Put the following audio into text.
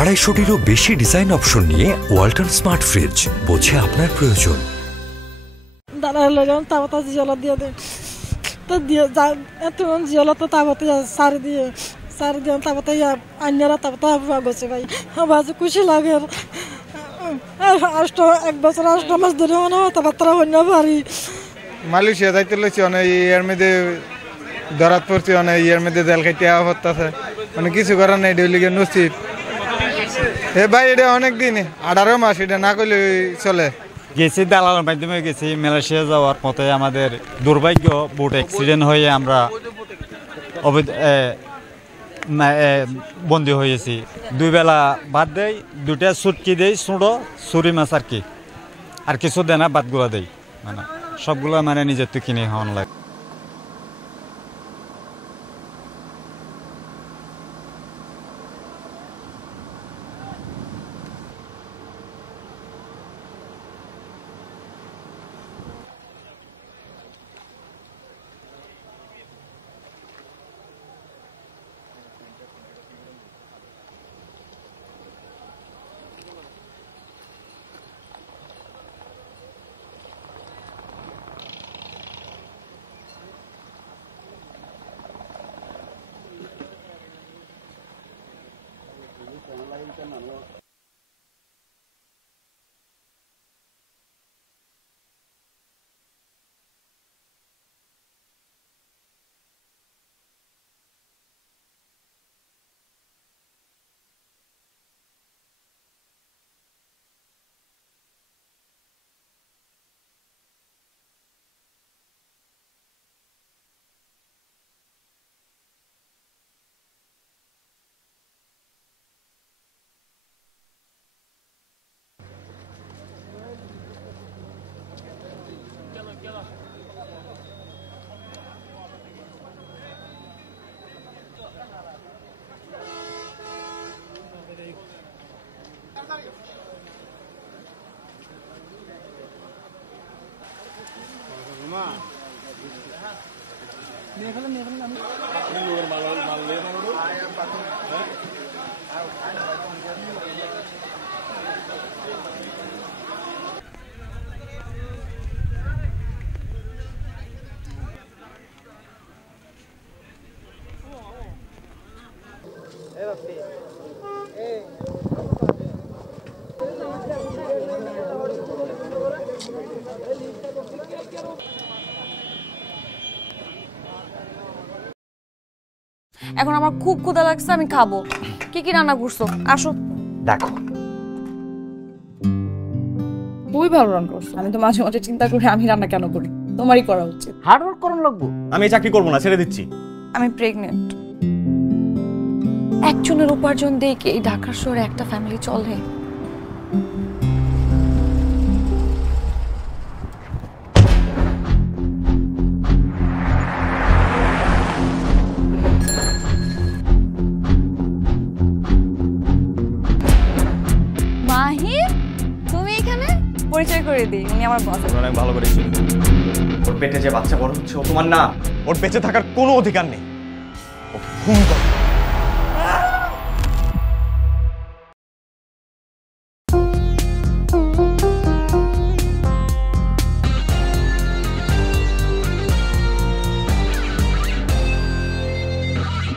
আড়াইশোটিরও বেশি design option নিয়ে Walton smart fridge, বোঝে আপনার প্রয়োজন। দাদা লাগাম তাবতা জিয়ালা দিয়ে দে তো দিয়ে এত জিয়ালা তো তাবতে সারি দিয়ে তাবতা আন্যারা তাবতা গেছে ভাই আমার খুশি লাগে। এক বছর 8 মাস ধরে মনে হয় তাবতারা অন্য বাড়ি মালয়েশিয়া যাইতে লইছি অনেক ইয়ার মধ্যে ধরাত পড়ছি, অনেক ইয়ার মধ্যে জেল খাইতে হচ্ছে, মানে কিছু করার নেই, ডেলিগে নসিব। হে ভাই এটা অনেক দিন 18 মাস, এটা না করলে চলে। গেছি দালালের মাধ্যমে গেছি মালয়েশিয়া যাওয়ার পথে আমাদের দুর্ভাগ্য বোট অ্যাক্সিডেন্ট হয়ে আমরা বন্দী হয়েছি। 2 বেলা ভাত দেয়, 2টা সুটকি দেয়, ছোটো চুরি মাছ আর কি, আর কিছু দেয় না, ভাতগুলো দেয়, মানে সবগুলো মানে নিজের তো কিনে হওয়ান লাগে। এখন আমার খুব ক্ষুধা লাগছে, আমি খাবো। কি কি রান্না করছো? আসো দেখো। খুবই ভালো রান্না করছো। আমি তো মাঝে মাঝে চিন্তা করি আমি রান্না কেন করি, তোমারই করা উচিত। হার্ড ওয়ার্ক করার লাগবো। আমি এই চাকরি করবো না, ছেড়ে দিচ্ছি। আমি প্রেগনেন্ট। একজনের উপার্জন দিয়ে কি এই ঢাকা শহরে একটা ফ্যামিলি চলে? পরিচয় করে দিই, উনি আমার বস। অনেক ভালো করে চিনি। ওর পেটে যে বাচ্চা বড় হচ্ছে ও তোমার না। ওর বেঁচে থাকার কোনো অধিকার নেই। ওকে খুন করো।